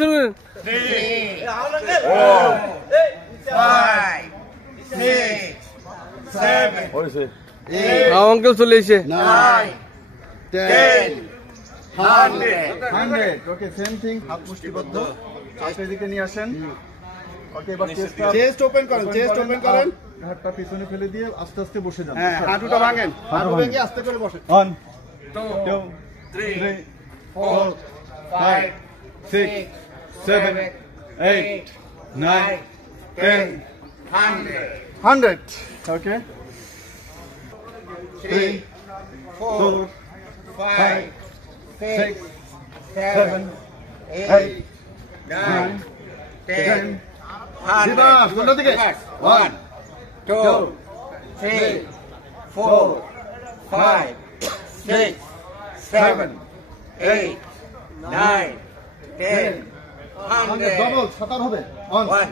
শুনুন 3, 4, 5, 6, 7, হয়েছে 8, আঙ্কেল চলে এসে 9, 10, 100. 100 ওকে সেম থিং হাত মুষ্টিবদ্ধ চারটের দিকে নিয়ে আসেন ওকে এবার চেস্ট ওপেন করেন, চেস্ট ওপেন করেন, হাতটা পিছনে ফেলে দিয়ে আস্তে আস্তে বসে যান হ্যাঁ হাঁটুটা ভাঙেন, হাঁটু ভেঙে আস্তে করে বসেন। 1 2 3 4 5 6 7 8 9 10 100 ওকে 3 4 5 6 7 8 9 10 দিবা কোন দিকে 1, 2, 3, 4, 5, 6, 7, 8, 9, 10, 100. ডবল 7 হবে 1